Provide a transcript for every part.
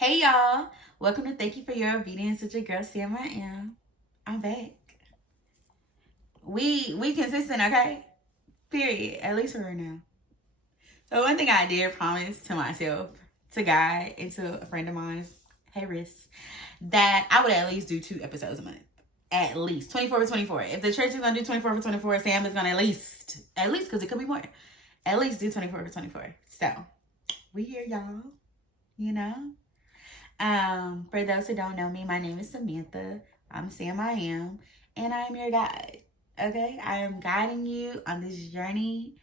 Hey y'all, welcome to Thank You for Your Obedience with your girl Sam I Am. I'm back. We consistent, okay? Period. At least for right now. So one thing I did promise to myself, to God, and to a friend of mine, hey Riss, that I would at least do 2 episodes a month. At least 24 for 24. If the church is gonna do 24 for 24, Sam is gonna at least because it could be more. At least do 24 for 24. So we here, y'all. You know? For those who don't know me, my name is Samantha. I'm Sam I Am, and I'm your guide. Okay, I am guiding you on this journey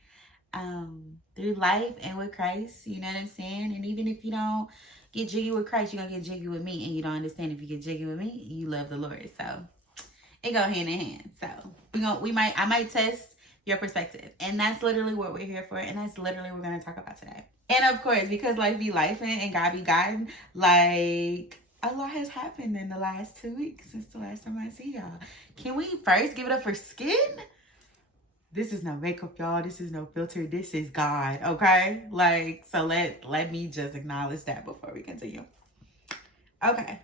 through life and with Christ. You know what I'm saying? And even if you don't get jiggy with Christ, you're gonna get jiggy with me, and you don't understand if you get jiggy with me, you love the Lord. So it go hand in hand. So I might test your perspective, and that's literally what we're here for, and that's literally what we're gonna talk about today. And of course, because life be life and God be guiding, like a lot has happened in the last 2 weeks since the last time I see y'all. Can we first give it up for Skin? This is no makeup, y'all. This is no filter. This is God, okay? Like, so let me just acknowledge that before we continue. Okay.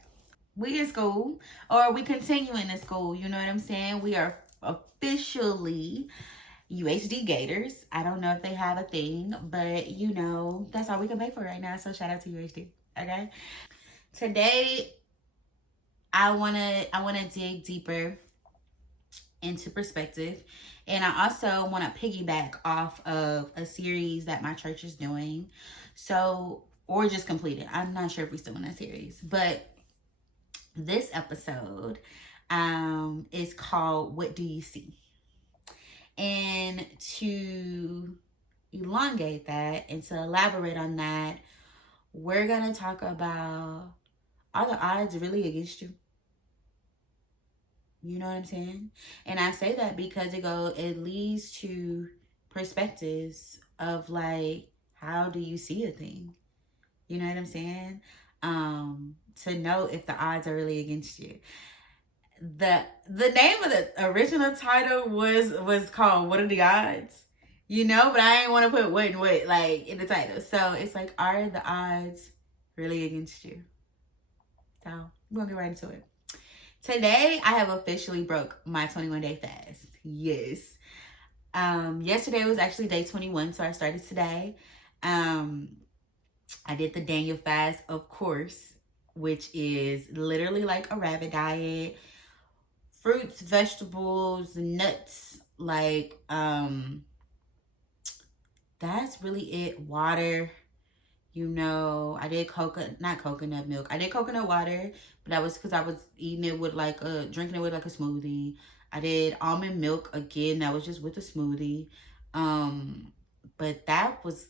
We in school, or we continuing in school, you know what I'm saying? We are officially UHD Gators. I don't know if they have a thing, but that's all we can pay for right now. So shout out to UHD. Okay. Today I wanna dig deeper into perspective. And I also want to piggyback off of a series that my church is doing. So, or just completed. I'm not sure if we're still in that series. But this episode is called What Do You See? And to elongate that and to elaborate on that, we're going to talk about, are the odds really against you? You know what I'm saying? And I say that because it leads to perspectives of like, how do you see a thing? You know what I'm saying? To know if the odds are really against you. The name of the original title was called What Are the Odds? But I didn't want to put what and what like in the title. So it's like, are the odds really against you? So we're gonna get right into it. Today I have officially broke my 21-day fast. Yes. Yesterday was actually day 21, so I started today. I did the Daniel fast, of course, which is literally like a rabbit diet. Fruits, vegetables, nuts, like that's really it. Water. I did not coconut milk. I did coconut water, but that was because I was eating it with drinking it with like a smoothie. I did almond milk again. That was just with a smoothie. But that was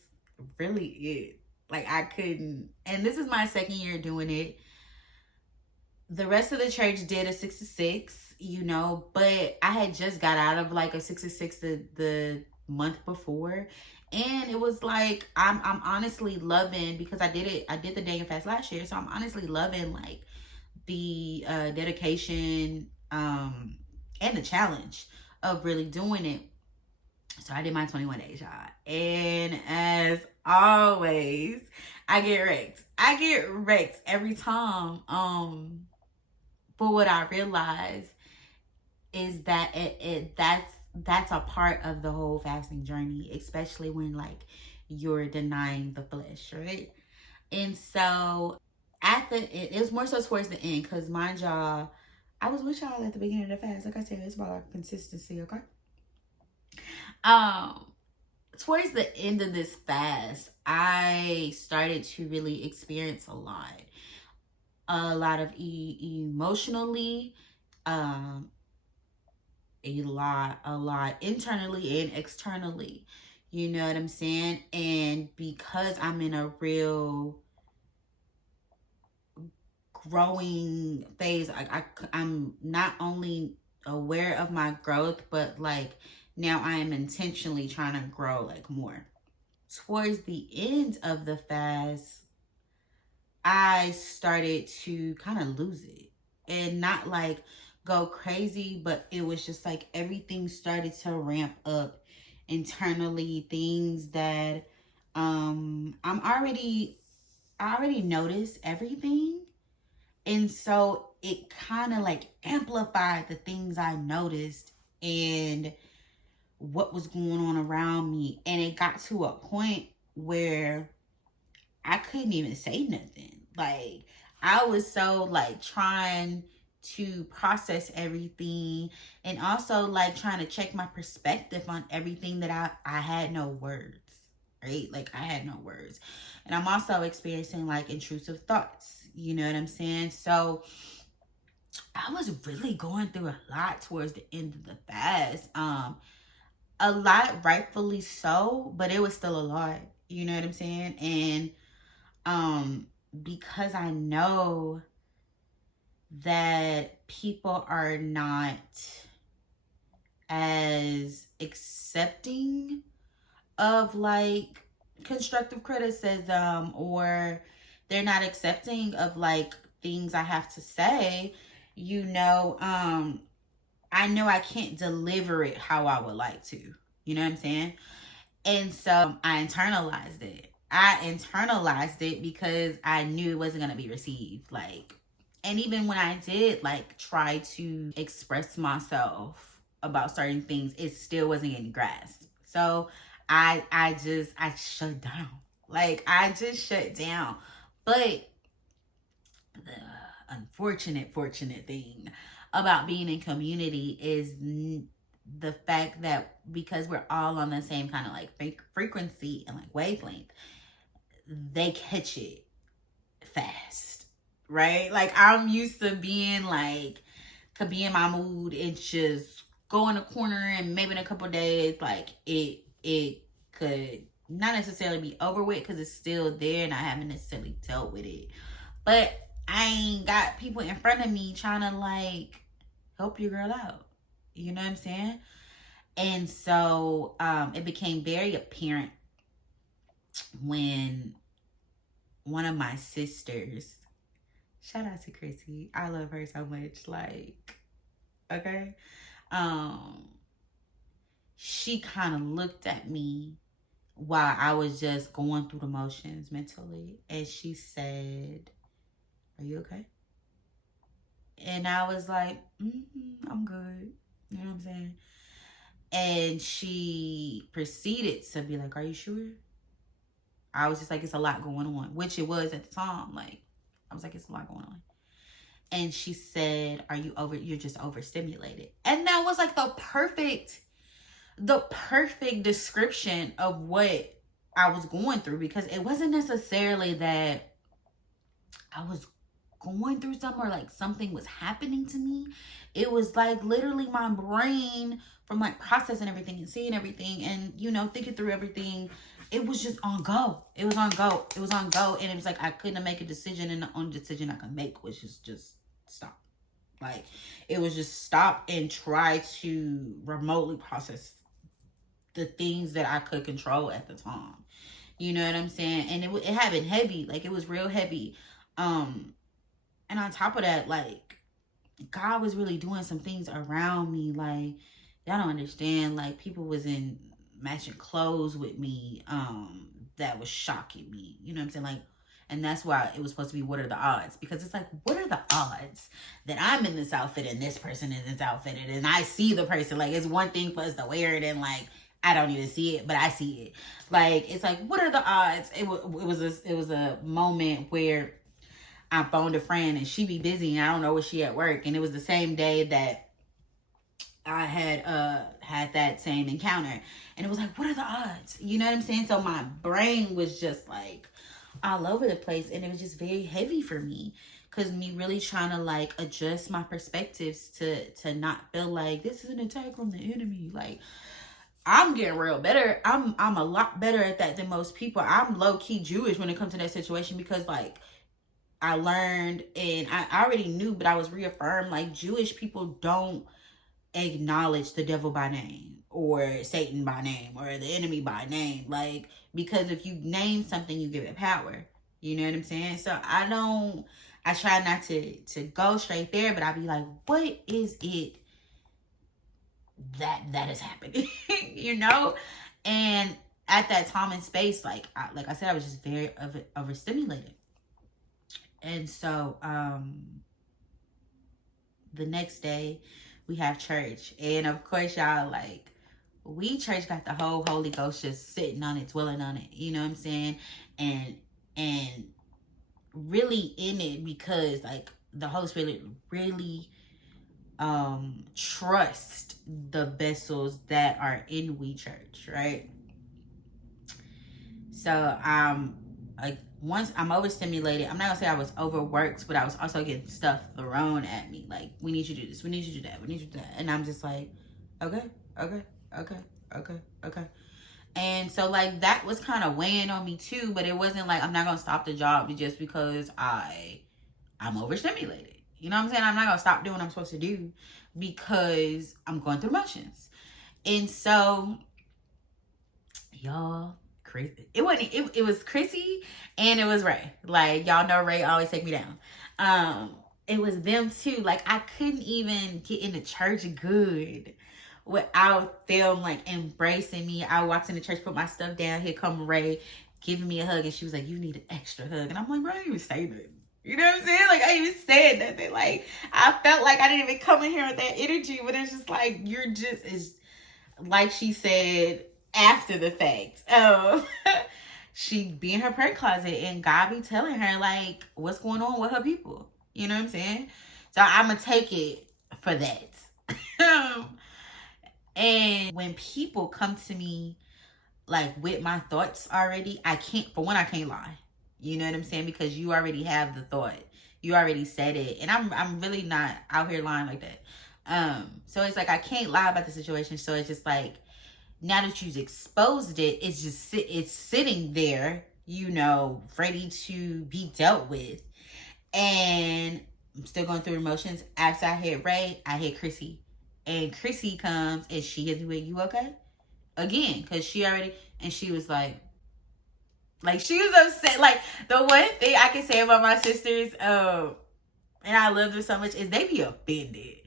really it. Like I couldn't, and this is my second year doing it. The rest of the church did a 6 to 6, but I had just got out of like a 6 to 6 the month before. And it was like I'm honestly loving, because I did the Daniel fast last year, so I'm honestly loving like the dedication and the challenge of really doing it. So I did my 21 days, y'all. And as always, I get wrecked. I get wrecked every time. But what I realize is that that's a part of the whole fasting journey, especially when like you're denying the flesh, right? And so it was more so towards the end, because mind y'all, I was with y'all at the beginning of the fast. Like I said, it's about consistency, okay? Um, Towards the end of this fast, I started to really experience a lot of emotionally, um, a lot internally and externally. You know what I'm saying? And because I'm in a real growing phase, I'm not only aware of my growth, but like now I am intentionally trying to grow like more. Towards the end of the fast, I started to kind of lose it, and not like go crazy, but it was just like everything started to ramp up internally. Things that I'm already I already noticed everything. And so it kind of like amplified the things I noticed and what was going on around me. And it got to a point where I couldn't even say nothing. Like, I was so like trying to process everything, and also like trying to check my perspective on everything that I had no words, right? Like, I had no words. And I'm also experiencing like intrusive thoughts, you know what I'm saying? So I was really going through a lot towards the end of the fast. A lot, rightfully so, but it was still a lot, you know what I'm saying? And because I know that people are not as accepting of like constructive criticism, or they're not accepting of like things I have to say, you know, I know I can't deliver it how I would like to, you know what I'm saying? And so I internalized it. I internalized it because I knew it wasn't going to be received. Like, and even when I did like try to express myself about certain things, it still wasn't getting grasped. So I shut down. Like, I just shut down. But the fortunate thing about being in community is the fact that because we're all on the same kind of like frequency and like wavelength, they catch it fast, right? Like, I'm used to being like, could be in my mood and just go in a corner, and maybe in a couple days, like it could not necessarily be over with because it's still there and I haven't necessarily dealt with it. But I ain't got people in front of me trying to like help your girl out. You know what I'm saying? And so it became very apparent when one of my sisters, shout out to Chrissy, I love her so much, like, okay, she kind of looked at me while I was just going through the motions mentally, and she said, "Are you okay?" And I was like, "I'm good." You know what I'm saying? And she proceeded to be like, "Are you sure?" I was just like, "It's a lot going on," which it was at the time. Like, I was like, "It's a lot going on." And she said, you're just overstimulated." And that was like the perfect description of what I was going through, because it wasn't necessarily that I was going through something or like something was happening to me. It was like literally my brain, from like processing everything and seeing everything and, you know, thinking through everything, it was just on go. It was on go. It was on go. And it was like I couldn't make a decision, and the only decision I could make was just stop. Like, it was just stop and try to remotely process the things that I could control at the time. You know what I'm saying? And it had been heavy. Like, it was real heavy. And on top of that, like, God was really doing some things around me. Like, y'all don't understand. Like, people was in matching clothes with me, that was shocking me. You know what I'm saying? Like, and that's why it was supposed to be What Are the Odds? Because it's like, what are the odds that I'm in this outfit and this person is this outfit, and I see the person? Like, it's one thing for us to wear it and like, I don't even see it, but I see it. Like, it's like, what are the odds? It was a moment where I phoned a friend and she be busy and I don't know where she at work. And it was the same day that I had that same encounter. And it was like, what are the odds? You know what I'm saying? So my brain was just like all over the place, and it was just very heavy for me. Cause me really trying to like adjust my perspectives to not feel like this is an attack from the enemy. Like, I'm getting real better. I'm a lot better at that than most people. I'm low key Jewish when it comes to that situation, because like, I learned, and I already knew, but I was reaffirmed, like, Jewish people don't acknowledge the devil by name or Satan by name or the enemy by name. Like, because if you name something, you give it power. You know what I'm saying? So I try not to go straight there, but I be like, what is it that is happening? You know? And at that time and space, like I said, I was just very overstimulated. And so the next day we have church, and of course y'all, like, we church got the whole Holy Ghost just sitting on it, dwelling on it, you know what I'm saying? And really in it, because like the Holy Spirit really trust the vessels that are in We Church, right? So like, once I'm overstimulated, I'm not gonna say I was overworked, but I was also getting stuff thrown at me. Like, we need you to do this, we need you to do that, we need you to do that. And I'm just like, okay, okay, okay, okay, okay. And so like that was kind of weighing on me too, but it wasn't like I'm not gonna stop the job just because I'm overstimulated. You know what I'm saying? I'm not gonna stop doing what I'm supposed to do because I'm going through motions. And so, y'all, it wasn't it was Chrissy and it was Ray. Like, y'all know Ray always take me down. It was them too. Like, I couldn't even get into church good without them like embracing me. I walked into church, put my stuff down. Here come Ray giving me a hug, and she was like, "You need an extra hug." And I'm like, "Bro, I didn't even say that." You know what I'm saying? Like, I even said nothing. Like, I felt like I didn't even come in here with that energy, but it's just like, you're just, it's like she said after the fact. She be in her prayer closet and God be telling her like what's going on with her people. You know what I'm saying? So I'm gonna take it for that. And when people come to me like with my thoughts already, I can't lie. You know what I'm saying? Because you already have the thought. You already said it. And I'm really not out here lying like that. So it's like I can't lie about the situation. So it's just like, now that you've exposed it, it's just it's sitting there, you know, ready to be dealt with. And I'm still going through emotions. After I hit Ray, I hit Chrissy. And Chrissy comes and she hits me with, "You okay?" Again, because she already, and she was like she was upset. Like, the one thing I can say about my sisters, and I love them so much, is they be offended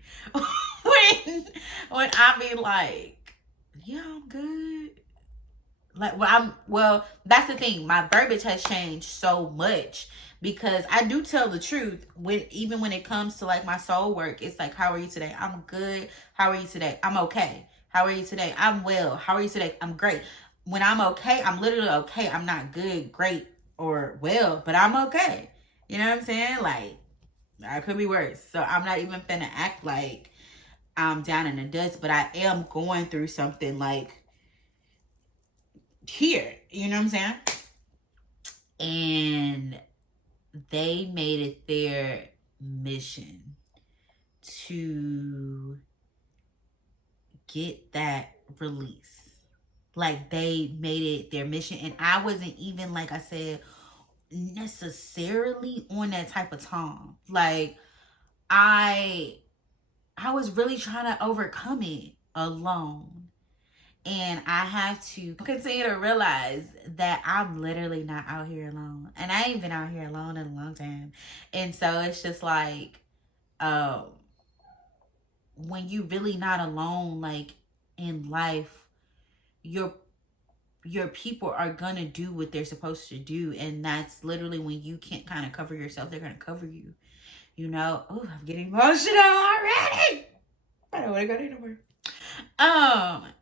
when I be like, "Yeah, I'm good." Like, well, that's the thing. My verbiage has changed so much because I do tell the truth even when it comes to like my soul work. It's like, "How are you today?" "I'm good." "How are you today?" "I'm okay." "How are you today?" "I'm well." "How are you today?" "I'm great." When I'm okay, I'm literally okay. I'm not good, great, or well, but I'm okay. You know what I'm saying? Like, I could be worse. So I'm not even finna act like I'm down in the dust, but I am going through something like here. You know what I'm saying? And they made it their mission to get that release. Like, they made it their mission. And I wasn't even, like I said, necessarily on that type of time. Like, I was really trying to overcome it alone. And I have to continue to realize that I'm literally not out here alone. And I ain't been out here alone in a long time. And so it's just like, when you really not alone, like, in life, your people are gonna do what they're supposed to do. And that's literally when you can't kind of cover yourself, they're gonna cover you. You know? Oh, I'm getting emotional already. I don't want to go there no more.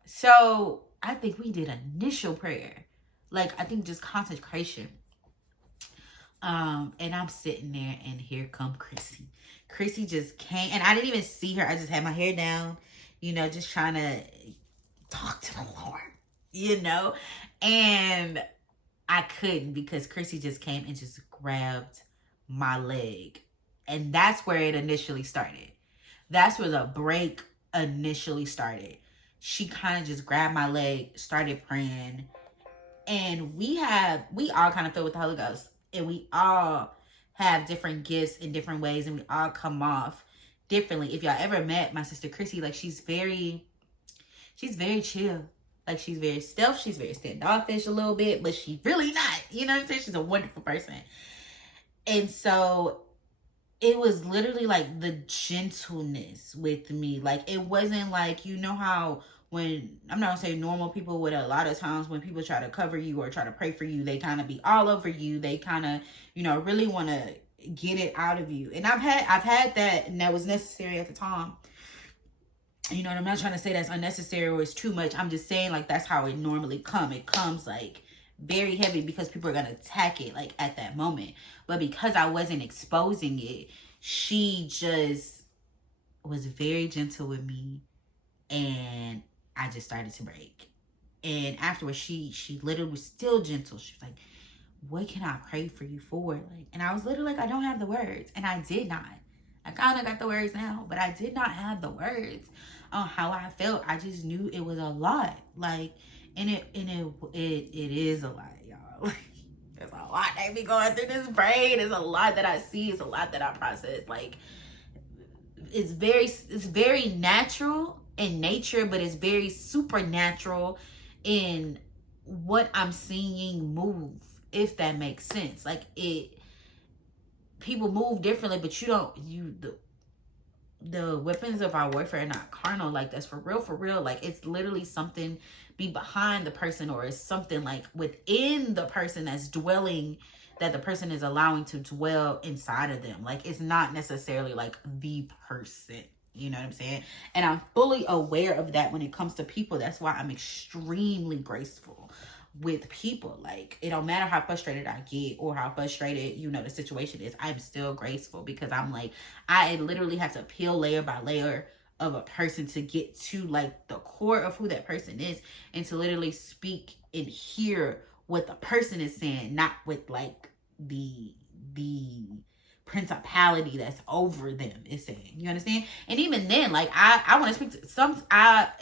So I think we did initial prayer. Like, I think just consecration. And I'm sitting there and here come Chrissy. Chrissy just came and I didn't even see her. I just had my hair down, you know, just trying to talk to the Lord, you know? And I couldn't because Chrissy just came and just grabbed my leg. And that's where it initially started. That's where the break initially started. She kind of just grabbed my leg, started praying. And we all kind of filled with the Holy Ghost. And we all have different gifts in different ways. And we all come off differently. If y'all ever met my sister Chrissy, like, she's very chill. Like, she's very stealth. She's very standoffish a little bit. But she's really not. You know what I'm saying? She's a wonderful person. And so it was literally like the gentleness with me. Like, it wasn't like, you know how when, I'm not gonna say normal people, would a lot of times when people try to cover you or try to pray for you, they kind of be all over you. They kind of, you know, really want to get it out of you. And I've had that, and that was necessary at the time. You know, and I'm not trying to say that's unnecessary or it's too much. I'm just saying, like, that's how it normally come. It comes like very heavy because people are gonna attack it like at that moment. But because I wasn't exposing it, she just was very gentle with me, and I just started to break. And afterwards, she literally was still gentle. She was like, "What can I pray for you for?" Like, and I was literally like, "I don't have the words," and I did not. I kind of got the words now, but I did not have the words on how I felt. I just knew it was a lot. Like, and it is a lot, y'all. There's a lot that be going through this brain. There's a lot that I see. It's a lot that I process. Like, it's very natural in nature, but it's very supernatural in what I'm seeing move, if that makes sense. Like, people move differently, but the weapons of our warfare are not carnal. Like, that's for real. Like, it's literally something be behind the person, or it's something like within the person that's dwelling, that the person is allowing to dwell inside of them. Like, it's not necessarily like the person. You know what I'm saying? And I'm fully aware of that when it comes to people. That's why I'm extremely graceful with people. Like, it don't matter how frustrated I get or how frustrated, you know, the situation is, I'm still graceful, because I'm like, I literally have to peel layer by layer of a person to get to like the core of who that person is, and to literally speak and hear what the person is saying, not with like the principality that's over them is saying. You understand? And even then, like, I want to speak to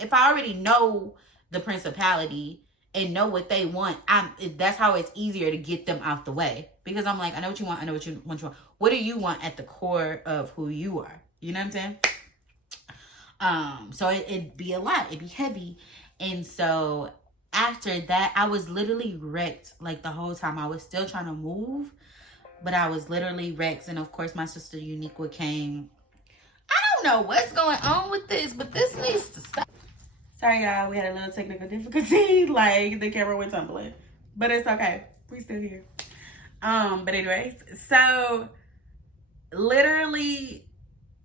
if I already know the principality and know what they want, that's how it's easier to get them out the way, because I'm like, I know what you want, I know what you want. What do you want at the core of who you are? You know what I'm saying? So it'd be a lot, it'd be heavy. And so after that, I was literally wrecked. Like, the whole time I was still trying to move, but I was literally wrecked. And of course, my sister Uniqua came. I don't know what's going on with this, but this needs to stop. Sorry, y'all. We had a little technical difficulty. Like, the camera went tumbling. But it's okay. We still here. But anyways, so literally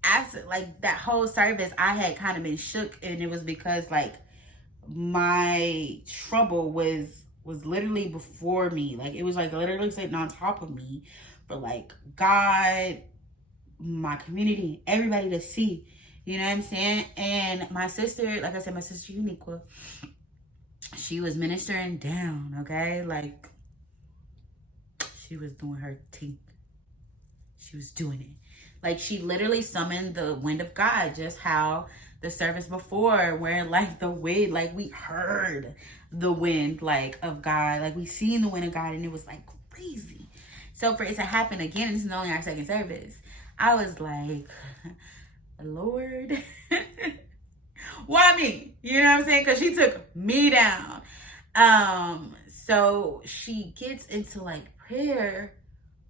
after like that whole service, I had kind of been shook, and it was because like my trouble was literally before me. Like, it was like literally sitting on top of me for like God, my community, everybody to see. You know what I'm saying? And my sister, like I said, my sister Uniqua, she was ministering down, okay? Like, she was doing her thing. She was doing it. Like, she literally summoned the wind of God, just how the service before, where like the wind, like we heard the wind like of God, like we seen the wind of God, and it was like crazy. So for it to happen again, this is only our second service, I was like, Lord, why me? You know what I'm saying? Because she took me down. So she gets into like prayer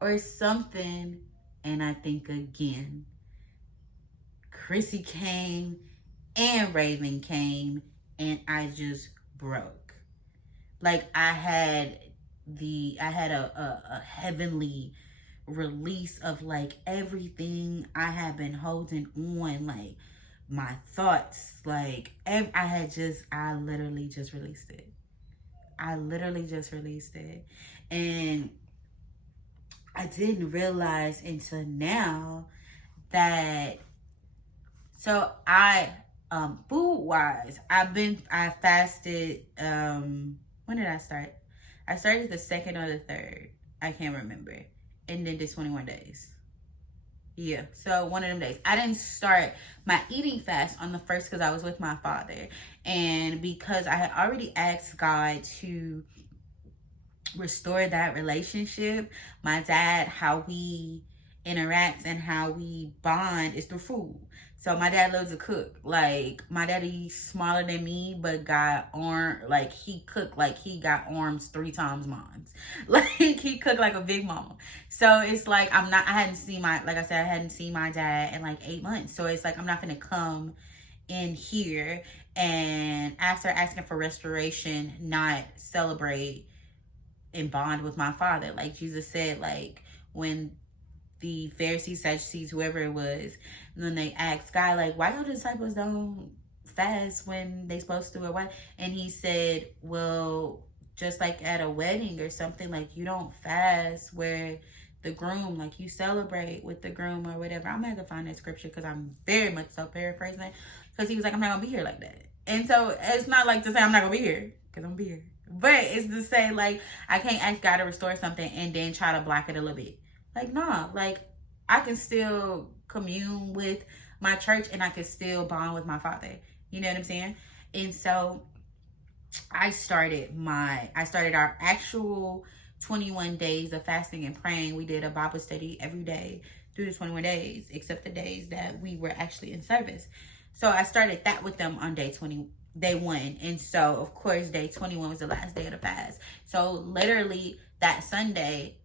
or something, and I think again, Chrissy came and Raven came, and I just broke. Like, I had a heavenly release of like everything I had been holding on, like my thoughts, like I literally just released it. And I didn't realize until now that, so food wise, I fasted, when did I start? I started the 2nd or the 3rd. I can't remember. And then did 21 days. Yeah, so one of them days. I didn't start my eating fast on the 1st because I was with my father. And because I had already asked God to restore that relationship, my dad, how we interact and how we bond is through food. So my dad loves to cook. Like, my daddy's smaller than me, but got like he cooked like he got arms 3 times mine. Like, he cooked like a big mama. So it's like, I hadn't seen my dad in like 8 months. So it's like, I'm not gonna come in here and after asking for restoration, not celebrate and bond with my father. Like Jesus said, like, when the Pharisees, Sadducees, whoever it was, and then they asked God, like, why your disciples don't fast when they supposed to, or what? And he said, well, just like at a wedding or something, like, you don't fast where the groom, like, you celebrate with the groom or whatever. I'm gonna have to find that scripture because I'm very much so paraphrasing it, because he was like, I'm not gonna be here like that. And so it's not like to say I'm not gonna be here, because I'm gonna be here, but it's to say, like, I can't ask God to restore something and then try to block it a little bit. Like, nah, like, I can still commune with my church and I can still bond with my Father. You know what I'm saying? And so I started our actual 21 days of fasting and praying. We did a Bible study every day through the 21 days, except the days that we were actually in service. So I started that with them on day 1. And so, of course, day 21 was the last day of the fast. So literally that Sunday,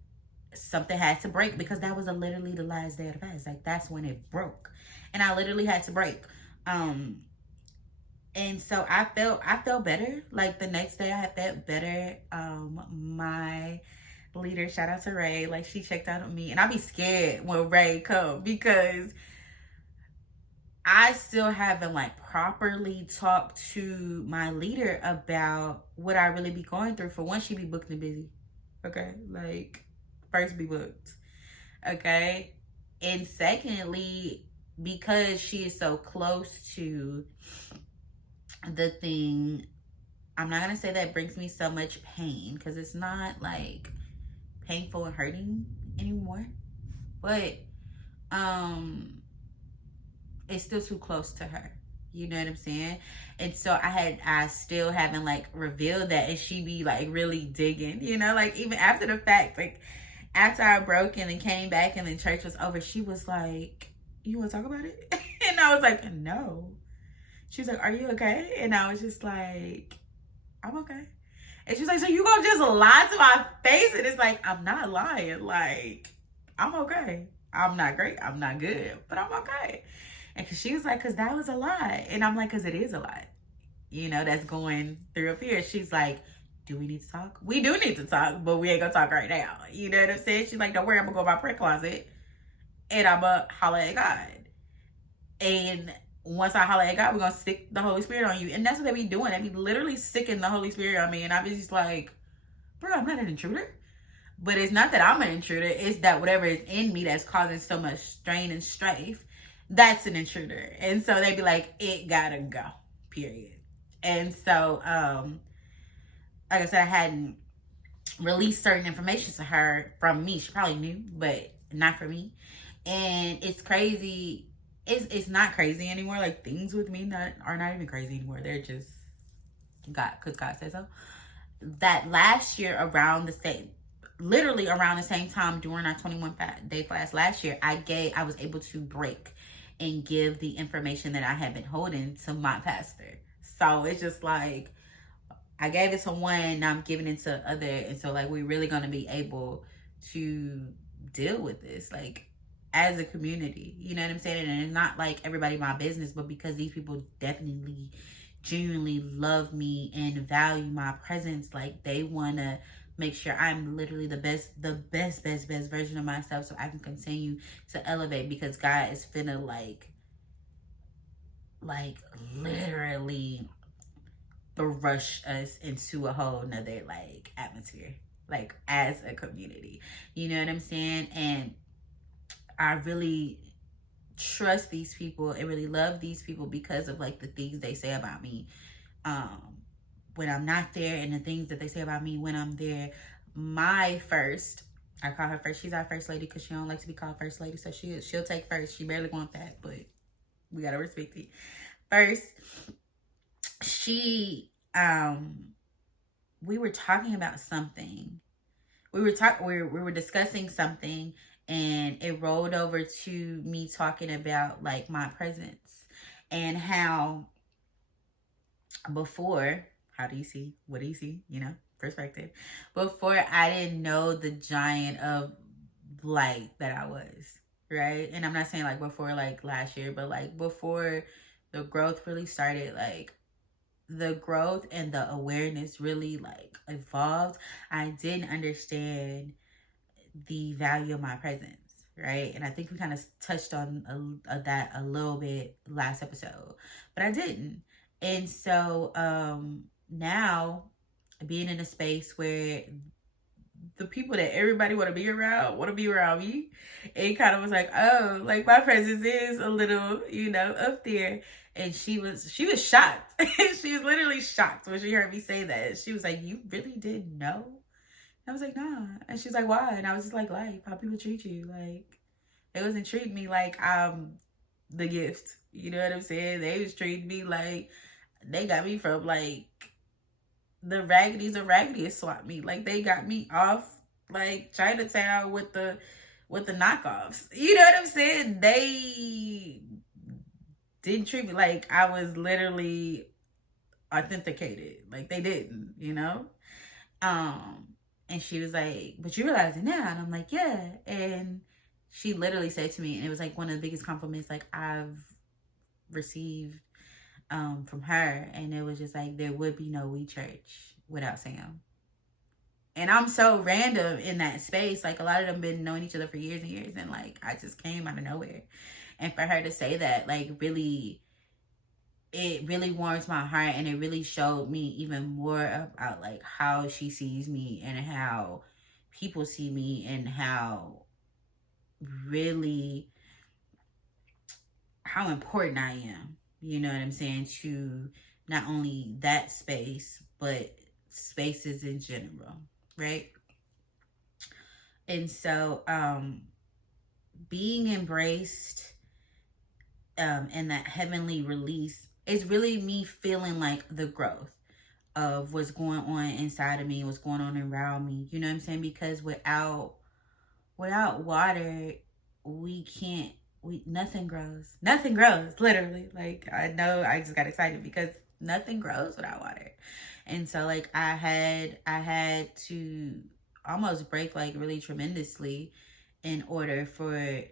something had to break, because that was literally the last day of the fast. Like, that's when it broke. And I literally had to break. And so I felt better. Like, the next day I felt better. My leader, shout out to Ray, like, she checked out on me. And I be scared when Ray come, because I still haven't, like, properly talked to my leader about what I really be going through. For one, she be booked and busy. Okay? Like, first be booked. Okay? And secondly, because she is so close to the thing, I'm not gonna say that brings me so much pain, because it's not like painful and hurting anymore, but it's still too close to her. You know what I'm saying? And so I still haven't, like, revealed that, and she be, like, really digging, you know, like, even after the fact, like, after I broke and then came back and then church was over, she was like, you want to talk about it? And I was like, no. She was like, are you okay? And I was just like, I'm okay. And she was like, so you gonna just lie to my face? And it's like, I'm not lying. Like, I'm okay. I'm not great. I'm not good, but I'm okay. And she was like, because that was a lie. And I'm like, because it is a lie. You know, that's going through up here. She's like, do we need to talk? We do need to talk, but we ain't gonna talk right now. You know what I'm saying? She's like, don't worry, I'm gonna go to my prayer closet and I'm gonna holler at God. And once I holler at God, we're gonna stick the Holy Spirit on you. And that's what they be doing. They be literally sticking the Holy Spirit on me. And I be just like, bro, I'm not an intruder. But it's not that I'm an intruder. It's that whatever is in me that's causing so much strain and strife, that's an intruder. And so they be like, it gotta go, period. And so, like I said, I hadn't released certain information to her from me. She probably knew, but not for me. And it's crazy. It's not crazy anymore. Like, things with me are not even crazy anymore. They're just God, because God says so. That last year, literally around the same time during our 21-day fast last year, I was able to break and give the information that I had been holding to my pastor. So it's just like, I gave it to one, now I'm giving it to other. And so, like, we're really going to be able to deal with this, like, as a community. You know what I'm saying? And it's not like everybody my business, but because these people definitely genuinely love me and value my presence, like, they want to make sure I'm literally the best version of myself, so I can continue to elevate, because God is finna like literally rush us into a whole nother, like, atmosphere, like, as a community. You know what I'm saying? And I really trust these people and really love these people because of, like, the things they say about me when I'm not there, and the things that they say about me when I'm there. I call her first, she's our first lady, because she don't like to be called first lady, so she'll take first. She barely want that, but we gotta respect it. First, we were talking about something. We were discussing something, and it rolled over to me talking about, like, my presence, and how before, how do you see? What do you see? You know, perspective. Before, I didn't know the giant of light that I was, right? And I'm not saying, like, before, like, last year, but, like, before the growth really started, like, the growth and the awareness really, like, evolved, I didn't understand the value of my presence. right? And I think we kind of touched on that a little bit last episode, but I didn't. And so now being in a space where the people that everybody want to be around me, it kind of was like, oh, like my presence is a little, up there. And she was shocked. She was literally shocked when she heard me say that. She was like, you really didn't know? I was like, nah. And she's like, why? And I was just like, life, how people treat you. Like, they wasn't treating me like I'm the gift. You know what I'm saying? They was treating me like they got me from like the raggedies of raggediest swap meet. Like, they got me off like Chinatown with the knockoffs. You know what I'm saying? They didn't treat me like I was literally authenticated. Like, they didn't, And she was like, but you realize it now? And I'm like, yeah. And she literally said to me, and it was like one of the biggest compliments like I've received from her. And it was just like, there would be no We Church without Sam. And I'm so random in that space. Like, a lot of them been knowing each other for years and years. And like, I just came out of nowhere. And for her to say that, like, really, it really warms my heart. And it really showed me even more about like how she sees me and how people see me, and how important I am. You know what I'm saying? To not only that space, but spaces in general, right? And so being embraced and that heavenly release is really me feeling like the growth of what's going on inside of me, what's going on around me. You know what I'm saying? Because without water, nothing grows. Nothing grows, literally. Like, I know I just got excited because nothing grows without water. And so like I had to almost break like really tremendously in order for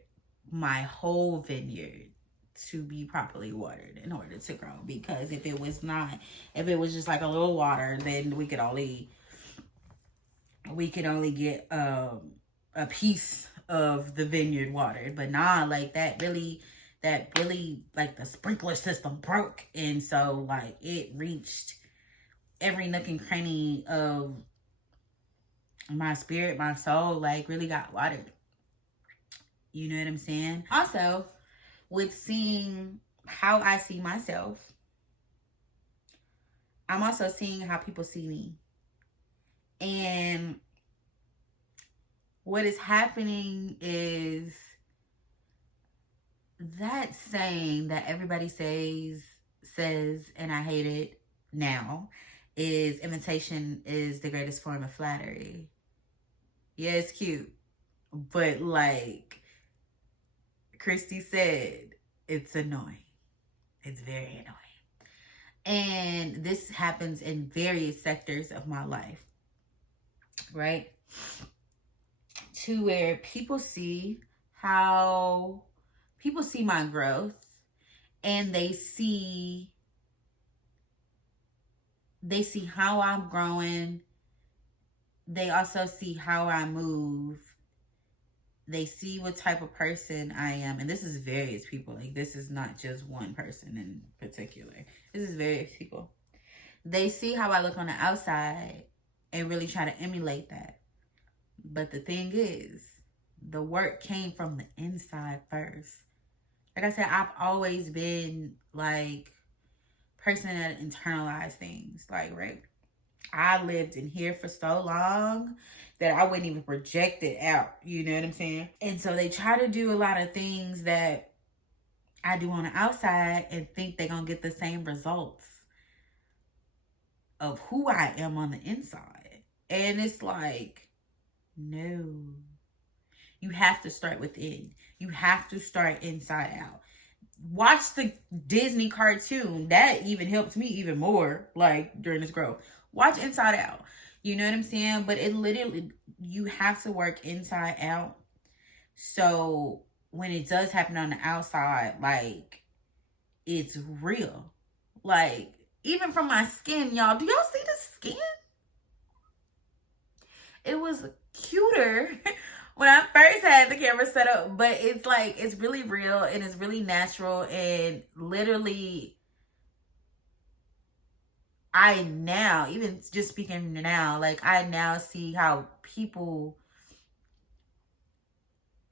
my whole vineyard to be properly watered in order to grow. Because if it was just like a little water, then we could only get a piece of the vineyard watered. But nah, like that really like the sprinkler system broke, and so like it reached every nook and cranny of my spirit, my soul, like really got watered. You know what I'm saying? Also, with seeing how I see myself, I'm also seeing how people see me. And what is happening is that saying that everybody says, and I hate it now, is imitation is the greatest form of flattery. Yeah, it's cute. But like Christy said, it's annoying. It's very annoying. And this happens in various sectors of my life, right? To where people see my growth, and they see how I'm growing. They also see how I move. They see what type of person I am. And this is various people. Like, this is not just one person in particular. This is various people. They see how I look on the outside and really try to emulate that. But the thing is, the work came from the inside first. Like I said, I've always been like person that internalized things. Like, right? I lived in here for so long that I wouldn't even project it out. You know what I'm saying? And so they try to do a lot of things that I do on the outside and think they're going to get the same results of who I am on the inside. And it's like, no. You have to start within. You have to start inside out. Watch the Disney cartoon. That even helped me even more, like, during this growth. Watch Inside Out. You know what I'm saying? But it literally, you have to work inside out. So when it does happen on the outside, like, it's real. Like, even from my skin, y'all. Do y'all see the skin? It was cuter when I first had the camera set up, but it's like, it's really real and it's really natural. And literally, I now, even just speaking now, like I now see how people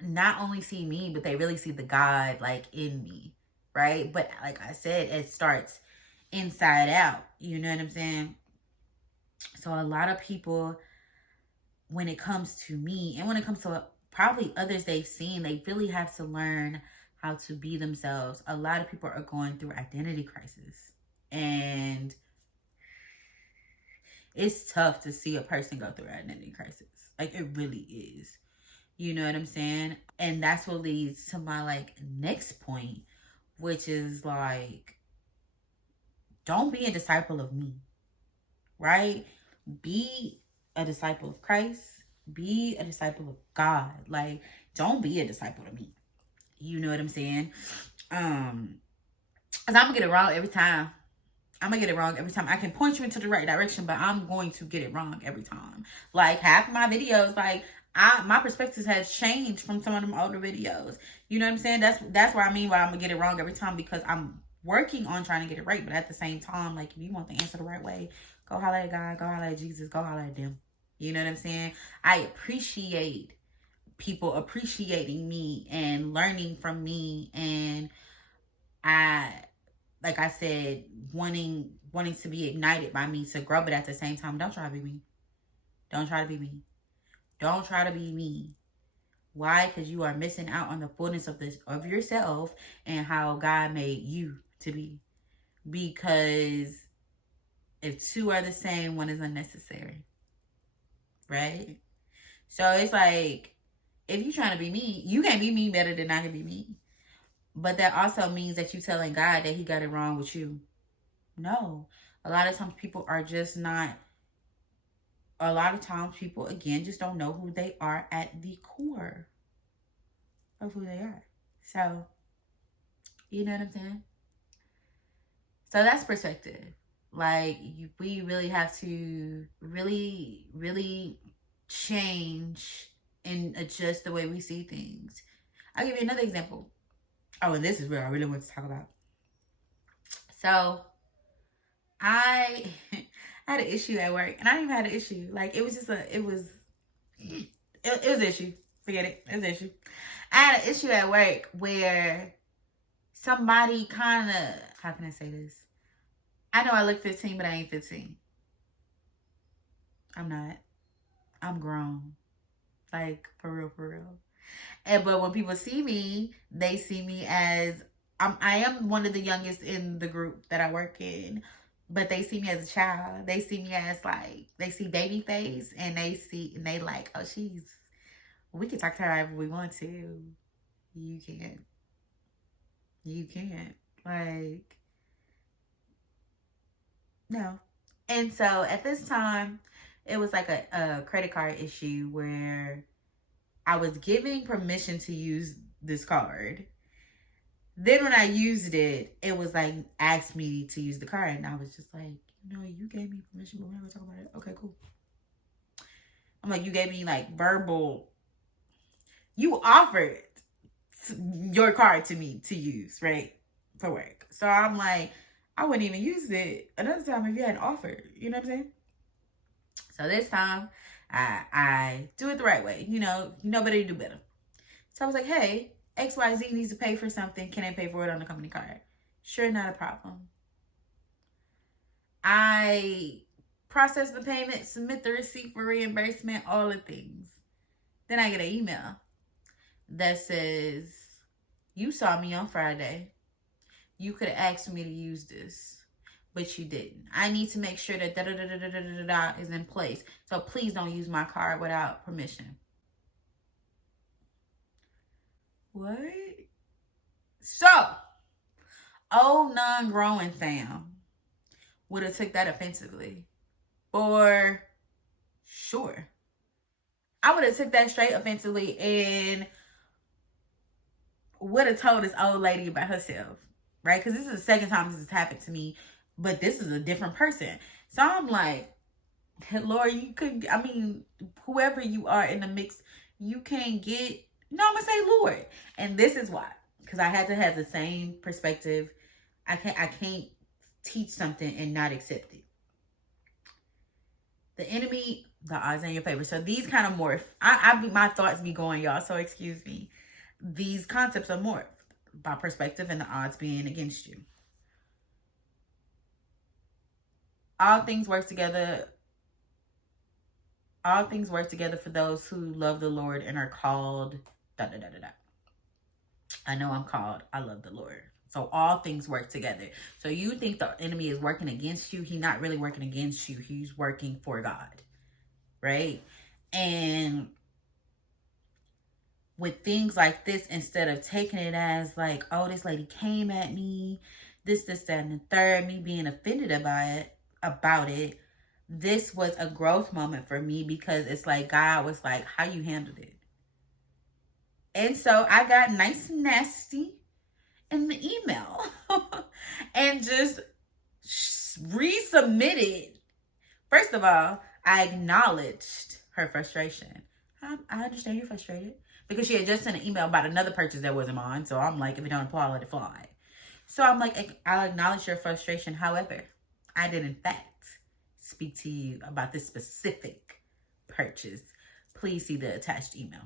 not only see me, but they really see the God like in me, right? But like I said, it starts inside out. You know what I'm saying? So a lot of people, when it comes to me and when it comes to probably others they've seen, they really have to learn how to be themselves. A lot of people are going through identity crisis, and it's tough to see a person go through identity crisis. Like, it really is. You know what I'm saying? And that's what leads to my like next point, which is like, don't be a disciple of me, right? Be a disciple of Christ. Be a disciple of God. Like, don't be a disciple of me. You know what I'm saying? Cause I'm gonna get it wrong every time. I'm gonna get it wrong every time. I can point you into the right direction, but I'm going to get it wrong every time. Like, half of my videos, like, my perspectives has changed from some of them older videos. You know what I'm saying? That's what I mean by I'm gonna get it wrong every time, because I'm working on trying to get it right. But at the same time, like, if you want the answer the right way, go holler at God, go holler at Jesus, go holler at them. You know what I'm saying? I appreciate people appreciating me and learning from me, and I, like I said, wanting to be ignited by me to grow. But at the same time, don't try to be me. Don't try to be me. Don't try to be me. Why? Because you are missing out on the fullness of yourself and how God made you to be. Because if two are the same, one is unnecessary. Right? So it's like, if you're trying to be me, you can't be me better than I can be me. But that also means that you telling God that he got it wrong with you. No. A lot of times people are just not, a lot of times people, again, just don't know who they are at the core of who they are. So, you know what I'm saying? So that's perspective. Like, we really have to really, really change and adjust the way we see things. I'll give you another example. Oh, and this is where I really want to talk about. So, I had an issue at work, and I didn't even have an issue. Like, it was just it was an issue. Forget it. It was an issue. I had an issue at work where somebody kind of, how can I say this? I know I look 15, but I ain't 15. I'm not. I'm grown. Like, for real, for real. But when people see me, they see me as, I am one of the youngest in the group that I work in. But they see me as a child. They see me as like, they see baby face, and they like, oh, we can talk to her however we want to. You can't. Like, no. And so at this time, it was like a credit card issue where I was giving permission to use this card. Then when I used it, it was like, asked me to use the card. And I was just like, you gave me permission, but we're not going to talk about it. Okay, cool. I'm like, you gave me like verbal, you offered your card to me to use, right? For work. So I'm like, I wouldn't even use it another time if you hadn't offered. You know what I'm saying? So this time, I do it the right way. You know better, you do better. So I was like, hey, XYZ needs to pay for something. Can I pay for it on the company card? Sure, not a problem. I process the payment, submit the receipt for reimbursement, all the things. Then I get an email that says, you saw me on Friday. You could have asked me to use this, but you didn't. I need to make sure that da-da-da-da-da-da-da is in place. So please don't use my card without permission. What? So, old non-growing Sam would have took that offensively. For sure. I would have took that straight offensively and would have told this old lady about herself. Right? Because this is the second time this has happened to me. But this is a different person. So I'm like, Lord, you could, whoever you are in the mix, you can't get, no, I'm gonna say Lord. And this is why. Because I had to have the same perspective. I can't teach something and not accept it. The enemy, the odds in your favor. So these kind of morph. My thoughts be going, y'all. So excuse me. These concepts are morphed by perspective and the odds being against you. All things work together. All things work together for those who love the Lord and are called. Da, da, da, da, da. I know I'm called. I love the Lord. So all things work together. So you think the enemy is working against you. He's not really working against you. He's working for God. Right? And with things like this, instead of taking it as like, oh, this lady came at me, this, that, and the third, me being offended about it, this was a growth moment for me, because it's like God was like, how you handled it. And so I got nice and nasty in the email and just resubmitted. First of all, I acknowledged her frustration. I understand you're frustrated, because she had just sent an email about another purchase that wasn't mine. So I'm like, if it don't apply, let it fly. So I'm like, I'll acknowledge your frustration. However, I did in fact speak to you about this specific purchase. Please see the attached email.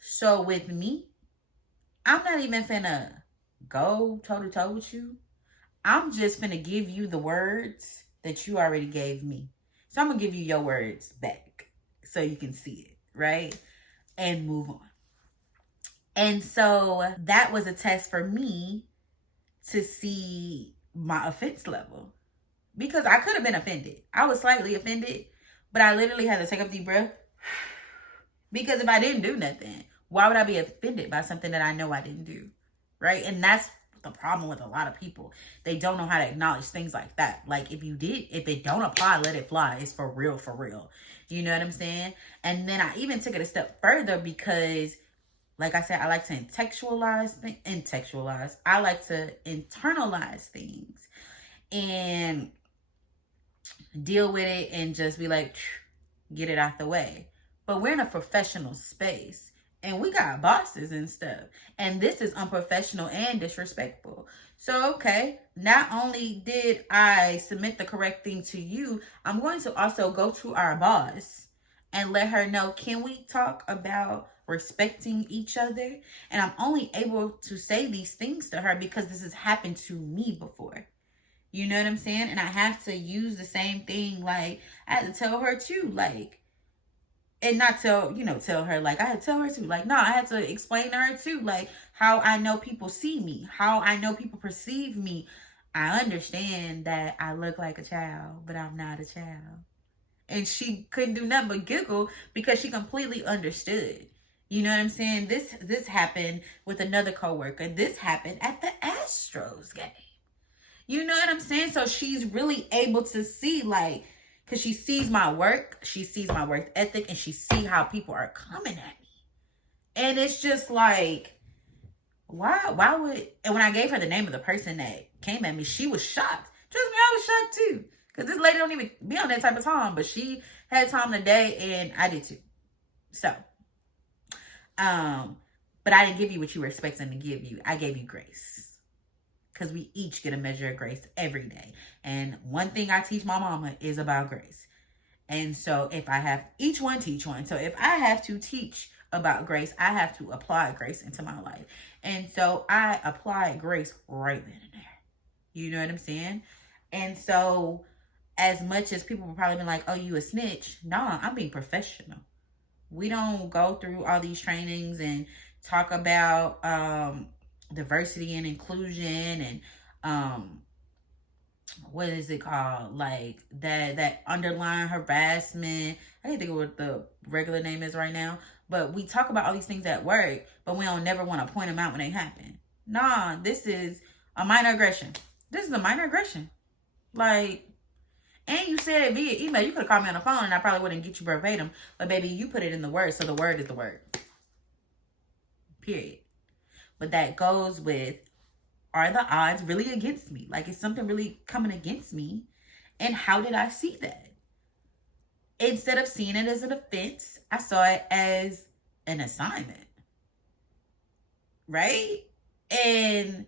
So with me, I'm not even finna go toe to toe with you. I'm just finna give you the words that you already gave me. So I'm gonna give you your words back so you can see it, right? And move on. And so that was a test for me to see my offense level, because I could have been offended. I was slightly offended, but I literally had to take a deep breath, because if I didn't do nothing, why would I be offended by something that I know I didn't do, right? And that's the problem with a lot of people. They don't know how to acknowledge things like that. Like, if it don't apply, let it fly. It's for real, for real. You know what I'm saying? And then I even took it a step further, because like I said, I like to I like to internalize things and deal with it and just be like, get it out the way. But we're in a professional space and we got bosses and stuff. And this is unprofessional and disrespectful. So, okay, not only did I submit the correct thing to you, I'm going to also go to our boss and let her know, can we talk about respecting each other? And I'm only able to say these things to her because this has happened to me before. You know what I'm saying? And I have to use the same thing. Like, I had to tell her too, like, and not tell her, like, I had to tell her too. Like, no, I had to explain to her too, like, how I know people see me, how I know people perceive me. I understand that I look like a child, but I'm not a child. And she couldn't do nothing but giggle because she completely understood. You know what I'm saying? This happened with another coworker. This happened at the Astros game. You know what I'm saying? So she's really able to see, like, because she sees my work, she sees my work ethic, and she sees how people are coming at me. And it's just like, why would, and when I gave her the name of the person that came at me, she was shocked. Trust me, I was shocked too. Because this lady don't even be on that type of time, but she had time today, and I did too. So, but I didn't give you what you were expecting to give you. I gave you grace. Because we each get a measure of grace every day. And one thing I teach my mama is about grace. And so if I have, each one teach one. So if I have to teach about grace, I have to apply grace into my life. And so I applied grace right then and there. You know what I'm saying? And so as much as people will probably be like, oh, you a snitch. Nah, I'm being professional. We don't go through all these trainings and talk about diversity and inclusion and what is it called, like that underlying harassment. I can't think of what the regular name is right now, but we talk about all these things at work, but we don't never want to point them out when they happen. Nah, this is a minor aggression. This is a minor aggression. Like, and you said it via email. You could have called me on the phone and I probably wouldn't get you verbatim, but baby, you put it in the word, so the word is the word. Period. But that goes with, are the odds really against me? Like, is something really coming against me? And how did I see that? instead of seeing it as an offense, I saw it as an assignment, right? And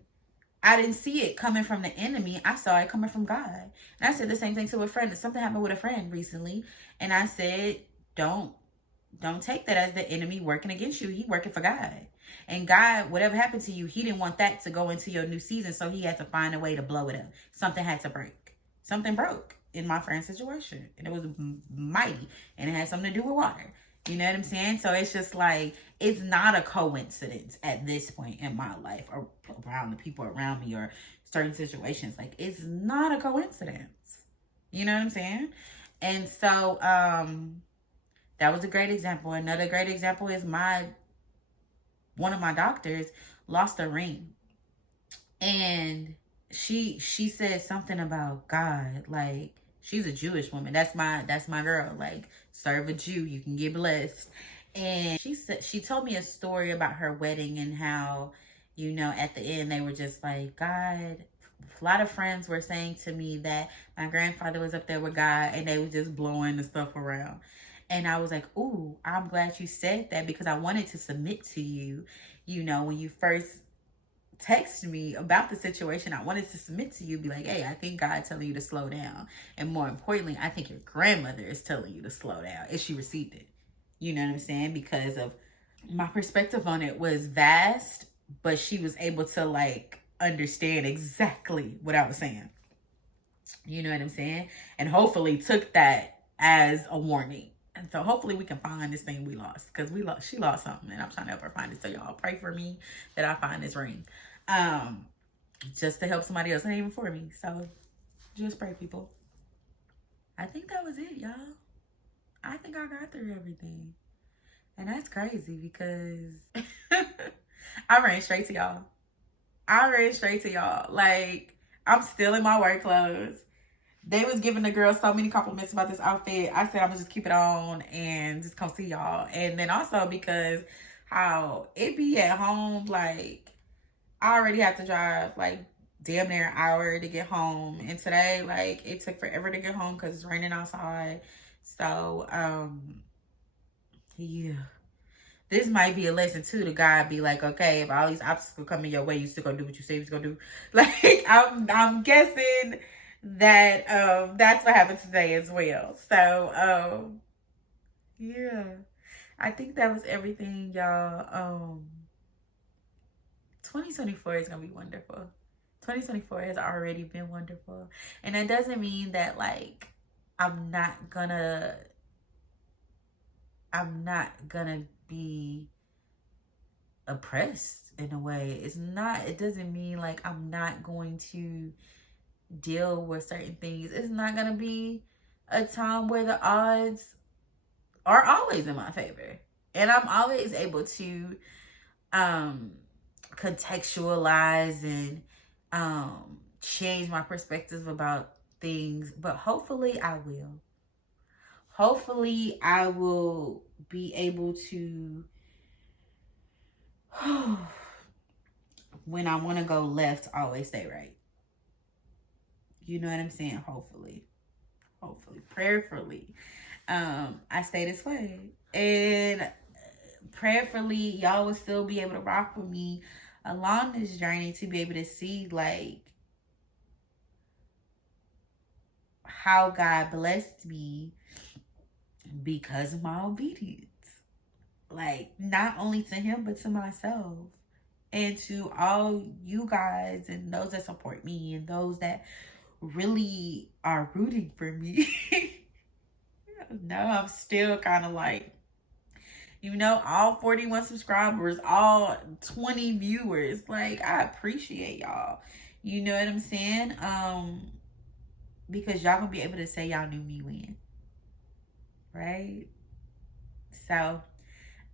I didn't see it coming from the enemy. I saw it coming from God. And I said the same thing to a friend. Something happened with a friend recently. And I said, don't take that as the enemy working against you. He working for God. And God, whatever happened to you, he didn't want that to go into your new season. So he had to find a way to blow it up. Something had to break. Something broke in my friend's situation. And it was mighty. And it had something to do with water. You know what I'm saying? So it's just like, it's not a coincidence at this point in my life or around the people around me or certain situations. Like, it's not a coincidence. You know what I'm saying? And so, that was a great example. Another great example is one of my doctors lost a ring. And she said something about God. Like, she's a Jewish woman. That's my girl. Like, serve a Jew, you can get blessed. And she told me a story about her wedding and how, you know, at the end they were just like, God, a lot of friends were saying to me that my grandfather was up there with God and they were just blowing the stuff around. And I was like, ooh, I'm glad you said that, because I wanted to submit to you. You know, when you first text me about the situation, I wanted to submit to you, be like, hey, I think God's telling you to slow down. And more importantly, I think your grandmother is telling you to slow down if she received it. You know what I'm saying? Because of my perspective on it was vast, but she was able to like understand exactly what I was saying. You know what I'm saying? And hopefully took that as a warning. And so hopefully we can find this thing we lost, because she lost something, and I'm trying to help her find it. So y'all pray for me that I find this ring. Just to help somebody else, not even for me. So just pray, people. I think that was it, y'all. I think I got through everything. And that's crazy because I ran straight to y'all. Like, I'm still in my work clothes. They was giving the girl so many compliments about this outfit. I said, I'm gonna just keep it on and just come see y'all. And then also because how it be at home, like, I already have to drive like damn near an hour to get home. And today, like, it took forever to get home because it's raining outside. So, yeah. This might be a lesson too to God, be like, okay, if all these obstacles come in your way, you still gonna do what you say you was gonna do. Like, I'm guessing that that's what happened today as well. So yeah, I think that was everything, y'all. 2024 is gonna be wonderful. 2024 has already been wonderful, and that doesn't mean that like I'm not gonna be oppressed in a way. It doesn't mean like I'm not going to deal with certain things. It's not gonna be a time where the odds are always in my favor, and I'm always able to contextualize and change my perspective about things. But hopefully I will be able to when I want to go left, always stay right. You know what I'm saying? Hopefully, prayerfully, I stay this way, and prayerfully, y'all will still be able to rock with me along this journey to be able to see like how God blessed me because of my obedience. Like, not only to him, but to myself. And to all you guys and those that support me and those that really are rooting for me. No, I'm still kind of like, you know, all 41 subscribers, all 20 viewers. Like, I appreciate y'all. You know what I'm saying? Because y'all gonna be able to say y'all knew me when. Right? So,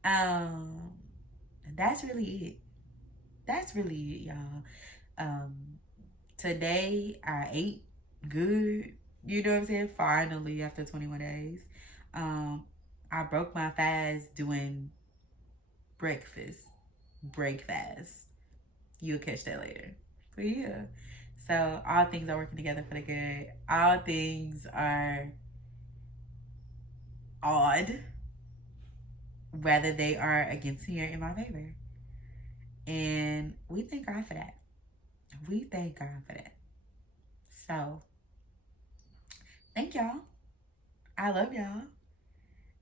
that's really it, y'all. Today I ate good, you know what I'm saying? Finally, after 21 days. I broke my fast doing breakfast. Break fast. You'll catch that later. But yeah. So all things are working together for the good. All things are odd, whether they are against me or in my favor. And we thank God for that. We thank God for that. So, thank y'all. I love y'all.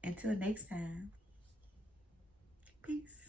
Until next time. Peace.